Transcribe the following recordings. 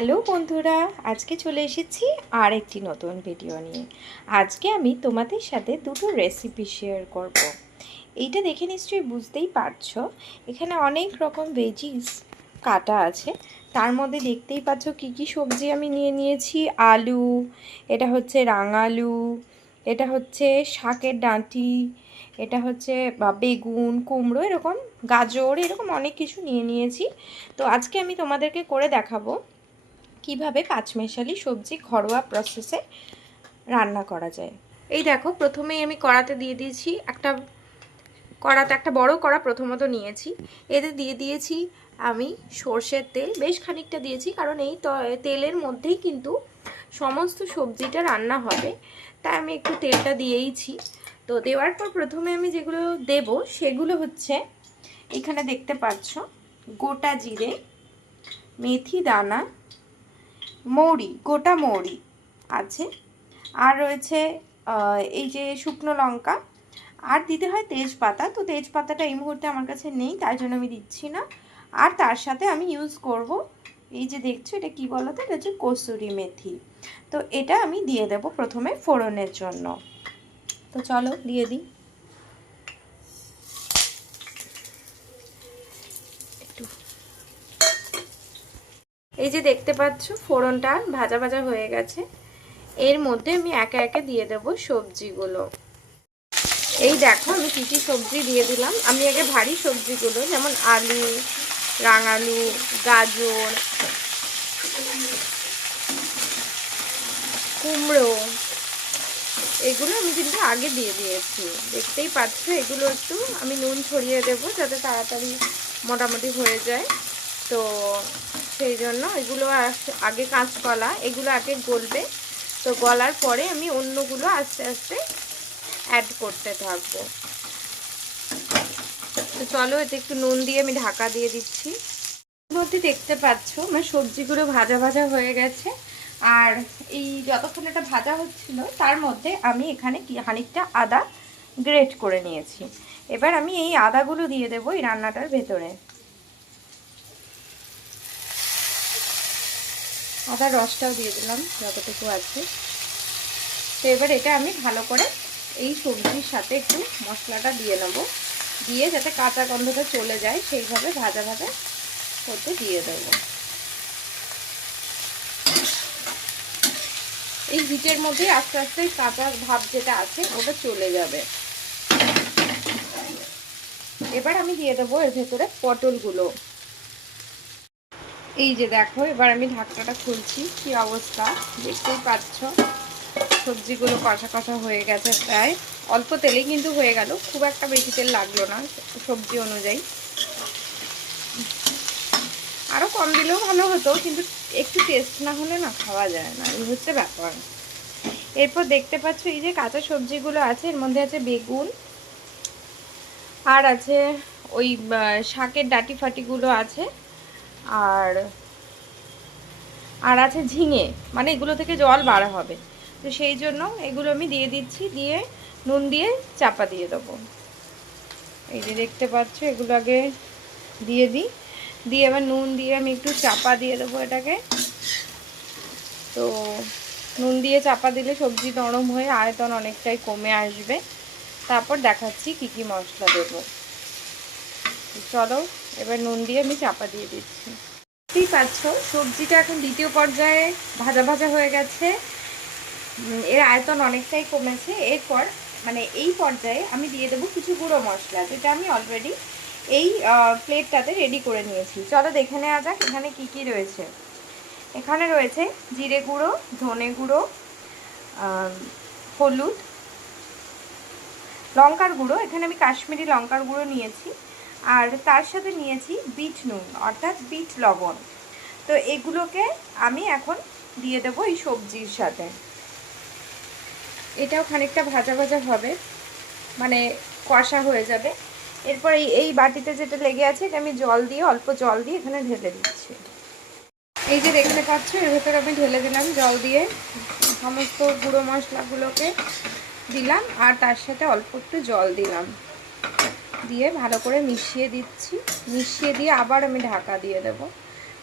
Hello বন্ধুরা, আজকে চলে এসেছি আর একটি নতুন ভিডিও নিয়ে। আজকে আমি তোমাদের সাথে দুটো রেসিপি শেয়ার করব। এইটা দেখে নিশ্চয়ই বুঝতেই পারছ, এখানে অনেক রকম ভেজিস কাটা আছে। তার মধ্যে দেখতেই পাচ্ছ কি কি সবজি আমি নিয়ে নিয়েছি। আলু, এটা হচ্ছে রাঙালু, এটা হচ্ছে শাকের ডাঁটি, এটা হচ্ছে বেগুন, কুমড়ো, এরকম গাজর, এরকম অনেক কিছু নিয়ে নিয়েছি। তো আজকে আমি তোমাদেরকে করে দেখাবো কীভাবে পাঁচমেশালি সবজি ঘরোয়া প্রসেসে রান্না করা যায়। এই দেখো, প্রথমেই আমি কড়াতে দিয়ে দিয়েছি একটা, কড়াতে একটা বড় কড়া প্রথমত নিয়েছি। এতে দিয়ে দিয়েছি আমি সর্ষের তেল। বেশ খানিকটা দিয়েছি, কারণ এই তেলের মধ্যেই কিন্তু সমস্ত সবজিটা রান্না হবে। তাই আমি একটু তেলটা দিয়েইছি। তো দেওয়ার পর প্রথমে আমি যেগুলো দেব, সেগুলো হচ্ছে, এখানে দেখতে পাচ্ছ, গোটা জিরে, মেথি দানা মৌরি, গোটা মৌরি আছে। আর রয়েছে এই যে শুকনো লঙ্কা। আর দিতে হয় তেজপাতা, তো তেজপাতাটা এই মুহূর্তে আমার কাছে নেই তাই জন্য আমি দিচ্ছি না। আর তার সাথে আমি ইউজ করব, এই যে দেখছ, এটা কি বলো তো এটা হচ্ছে কসুরি মেথি। তো এটা আমি দিয়ে দেব প্রথমে ফোড়নের জন্য। তো চলো, দিয়ে দিই। এই যে দেখতে পাচ্ছ, ফোড়নটা ভাজা ভাজা হয়ে গেছে। এর মধ্যে আমি একে একে দিয়ে দেব সবজিগুলো। এই দেখো, আমি কী কী সবজি দিয়ে দিলাম। আমি আগে ভারী সবজিগুলো, যেমন আলু, রাঙালু, গাজর, কুমড়ো, এগুলো আমি কিন্তু আগে দিয়ে দিয়েছি। দেখতেই পাচ্ছ, এগুলো একটু আমি নুন ছড়িয়ে দেবো যাতে তাড়াতাড়ি মোটামুটি হয়ে যায়। তো সেই জন্য এগুলো আগে কাঁচকলা, এগুলো আগে গলবে। তো গলার পরে আমি অন্যগুলো আস্তে আস্তে অ্যাড করতে থাকব। তো চলো, এতে একটু নুন দিয়ে আমি ঢাকা দিয়ে দিচ্ছি। মধ্যে দেখতে পাচ্ছ, আমার সবজিগুলো ভাজা ভাজা হয়ে গেছে। আর এই যতক্ষণ এটা ভাজা হচ্ছিল, তার মধ্যে আমি এখানে খানিকটা আদা গ্রেট করে নিয়েছি। এবার আমি এই আদাগুলো দিয়ে দেবো এই রান্নাটার ভেতরে। আদার রসটাও দিয়ে দিলাম, যতটুকু আছে। তো এবার এটা আমি ভালো করে এই সবজির সাথে একটু মশলাটা দিয়ে নেব। দিয়ে যাতে কাঁচা গন্ধটা চলে যায়, সেইভাবে ভাজা ভাজা করতে দিয়ে দেব। এই হিটের মধ্যে আস্তে আস্তে কাঁচা ভাব যেটা আছে, ওটা চলে যাবে। এবার আমি দিয়ে দেবো এর ভেতরে পটলগুলো। এই যে দেখো, এবার আমি ঢাকনাটা খুলছি। কি অবস্থা? দেখতেই পাচ্ছ, সবজিগুলো কষা কষা হয়ে গেছে প্রায়। অল্প তেলেই কিন্তু হয়ে গেল, খুব একটা বেশি তেল লাগল না সবজি অনুযায়ী। আরও কম দিলেও ভালো হতো, কিন্তু একটু টেস্ট না হলে না খাওয়া যায় না, এই হচ্ছে ব্যাপার। এরপর দেখতে পাচ্ছ, এই যে কাঁচা সবজিগুলো আছে, এর মধ্যে আছে বেগুন, আর আছে ওই শাকের ডাটি ফাটিগুলো আছে। আর আর আছে ঝিঙে মানে এগুলো থেকে জল বাড়া হবে। তো সেই জন্য এগুলো আমি দিয়ে দিচ্ছি, দিয়ে নুন দিয়ে চাপা দিয়ে দেবো। এই যে দেখতে পাচ্ছ, এগুলো আগে দিয়ে দিই। দিয়ে এবার নুন দিয়ে আমি একটু চাপা দিয়ে দেবো এটাকে। তো নুন দিয়ে চাপা দিলে সবজি নরম হয়ে আয়তন অনেকটাই কমে আসবে। তারপর দেখাচ্ছি কি কি মশলা দেবো। চলো এবার নুন দিয়ে আমি চাপা দিয়ে দিচ্ছি। ঠিক পাচ্ছ, সবজিটা এখন দ্বিতীয় পর্যায়ে ভাজা ভাজা হয়ে গেছে। এর আয়তন অনেকটাই কমেছে। এরপর মানে এই পর্যায়ে আমি দিয়ে দেবো কিছু গুঁড়ো মশলা, যেটা আমি অলরেডি এই প্লেটটাতে রেডি করে নিয়েছি। চলো দেখে নেওয়া যাক এখানে কি কি রয়েছে। এখানে রয়েছে জিরে গুঁড়ো, ধনে গুঁড়ো হলুদ, লঙ্কার গুঁড়ো। এখানে আমি কাশ্মীরি লঙ্কার গুঁড়ো নিয়েছি। আর তার সাথে নিয়েছি বিট নুন, অর্থাৎ বিট লবণ। তো এগুলোকে আমি এখন দিয়ে দেবো এই সবজির সাথে। এটাও খানিকটা ভাজা ভাজা হবে মানে কষা হয়ে যাবে। এরপর এই এই বাটিতে যেটা লেগে আছে, এটা আমি জল দিয়ে, অল্প জল দিয়ে এখানে ঢেলে দিচ্ছি। এই যে দেখতে পাচ্ছ, এর ভেতরে আমি ঢেলে দিলাম জল দিয়ে। সমস্ত গুঁড়ো মশলাগুলোকে দিলাম, আর তার সাথে অল্প একটু জল দিলাম। দিয়ে ভালো করে মিশিয়ে দিচ্ছি। মিশিয়ে দিয়ে আবার আমি ঢাকা দিয়ে দেব।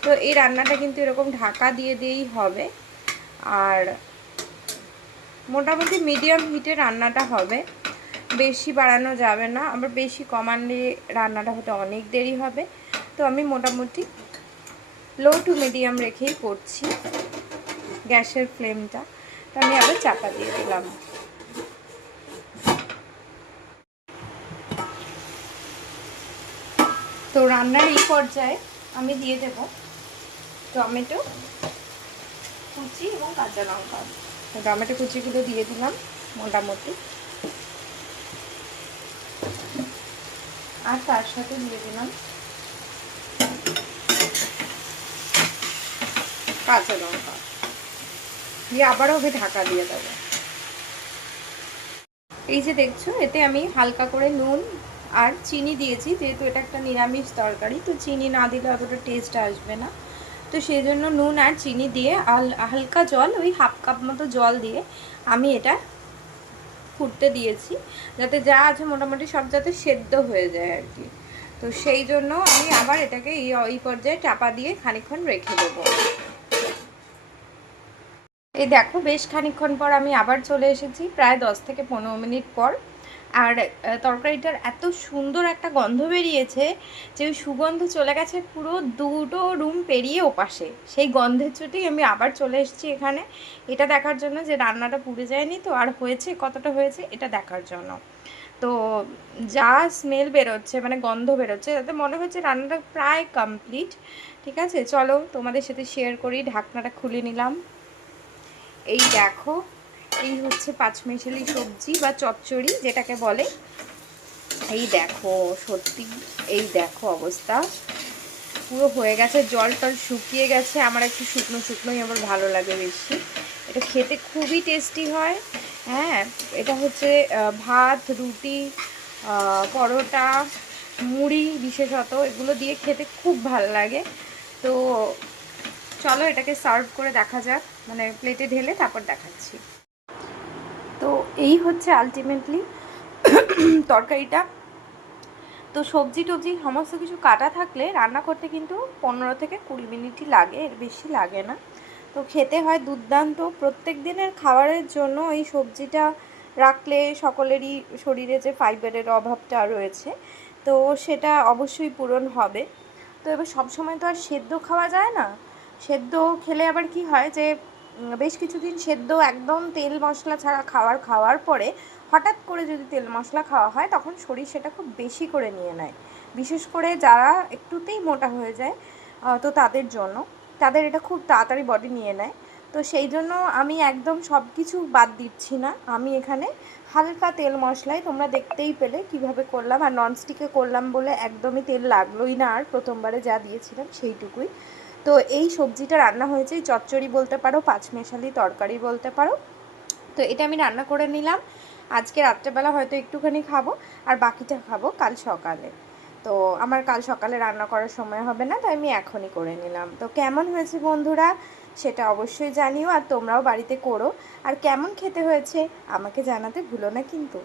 তো এই রান্নাটা কিন্তু এরকম ঢাকা দিয়ে দিয়েই হবে। আর মোটামুটি মিডিয়াম হিটে রান্নাটা হবে। বেশি বাড়ানো যাবে না। আবার বেশি কমান্ডে রান্নাটা হতে অনেক দেরি হবে। তো আমি মোটামুটি লো টু মিডিয়াম রেখেই করছি গ্যাসের ফ্লেমটা তো আমি আবার চাপা দিয়ে দিলাম। তো রান্নার এই পর্যায়ে আমি দিয়ে দেব টমেটো, কুচি এবং কাঁচা লঙ্কা। টমেটো, কুচিগুলো দিয়ে দিলাম মোটামুটি। আর তার সাথে দিয়ে দিলাম কাঁচা লঙ্কা। দিয়ে আবারও ওকে ঢাকা দিয়ে দেবো। এই যে দেখছ, এতে আমি হালকা করে নুন আর চিনি দিয়েছি, যেহেতু এটা একটা নিরামিষ তরকারি, তো চিনি না দিলে অতটা টেস্ট আসবে না। তো সেই জন্য নুন আর চিনি দিয়ে হালকা জল, ওই হাফ কাপ মতো জল দিয়ে আমি এটা ফুটতে দিয়েছি, যাতে যা আছে মোটামুটি সব যাতে সেদ্ধ হয়ে যায় আর কি। তো সেই জন্য আমি আবার এটাকে এই পর্যায়ে চাপা দিয়ে খানিক্ষণ রেখে দেবো। এই দেখো, বেশ খানিক্ষণ পর আমি আবার চলে এসেছি, প্রায় দশ থেকে পনেরো মিনিট পর। আর তরকারিটার এত সুন্দর একটা গন্ধ বেরিয়েছে যে ওই সুগন্ধ চলে গেছে পুরো দুটো রুম পেরিয়ে ওপাশে। সেই গন্ধের চুটেই আমি আবার চলে এসেছি এখানে। এটা দেখার জন্য যে রান্নাটা পুড়ে যায়নি তো, আর হয়েছে, কতটা হয়েছে এটা দেখার জন্য। তো যা স্মেল বেরোচ্ছে মানে গন্ধ বেরোচ্ছে, তাতে মনে হচ্ছে রান্নাটা প্রায় কমপ্লিট ঠিক আছে? চলো তোমাদের সাথে শেয়ার করি, ঢাকনাটা খুলে নিলাম। এই দেখো এই হচ্ছে পাঁচমেশালি সবজি বা চচ্চড়ি, যেটাকে বলে। এই দেখো, সত্যি, এই দেখো অবস্থা। পুরো হয়ে গেছে, জল টল শুকিয়ে গেছে। আমার একটু শুকনো শুকনোই আমার ভালো লাগে বেশি। এটা খেতে খুবই টেস্টি হয়। হ্যাঁ এটা হচ্ছে ভাত, রুটি পরোটা, মুড়ি বিশেষত, এগুলো দিয়ে খেতে খুব ভালো লাগে। তো চলো এটাকে সার্ভ করে দেখা যাক। মানে প্লেটে ঢেলে তারপর দেখাচ্ছি। এই হচ্ছে আলটিমেটলি তরকারিটা। তো সবজি টবজি, সমস্ত কিছু কাটা থাকলে রান্না করতে কিন্তু পনেরো থেকে কুড়ি মিনিটই লাগে, এর বেশি লাগে না। তো খেতে হয় দুর্দান্ত। প্রত্যেক দিনের খাবারের জন্য এই সবজিটা রাখলে সকলেরই শরীরে যে ফাইবারের অভাবটা রয়েছে, তো সেটা অবশ্যই পূরণ হবে। তো এবার সবসময় তো আর সেদ্ধ খাওয়া যায় না। সেদ্ধ খেলে আবার কি হয় যে বেশ কিছুদিন সেদ্ধ একদম তেল মশলা ছাড়া খাওয়ার খাওয়ার পরে হঠাৎ করে যদি তেল মশলা খাওয়া হয়, তখন শরীর সেটা খুব বেশি করে নিয়ে নেয়। বিশেষ করে যারা একটুতেই মোটা হয়ে যায় তো তাদের জন্য। তাদের এটা খুব তাড়াতাড়ি বডি নিয়ে নেয়। তো সেই জন্য আমি একদম সব কিছু বাদ দিচ্ছি না। আমি এখানে হালকা তেল মশলায় তোমরা দেখতেই পেলে কীভাবে করলাম। আর ননস্টিকে করলাম বলে একদমই তেল লাগলোই না। আর প্রথমবারে যা দিয়েছিলাম সেইটুকুই। তো এই সবজিটা রান্না হয়েছে, চচ্চড়ি বলতে পারো, পাঁচমেশালি তরকারি বলতে পারো। তো এটা আমি রান্না করে নিলাম। আজকে রাত্রেবেলা হয়তো একটুখানি খাব, আর বাকিটা খাব কাল সকালে। তো আমার কাল সকালে রান্না করার সময় হবে না, তাই আমি এখনই করে নিলাম। তো কেমন হয়েছে বন্ধুরা? সেটা অবশ্যই জানিও, আর তোমরাও বাড়িতে করো। আর কেমন খেতে হয়েছে, আমাকে জানাতে ভুলো না কিন্তু।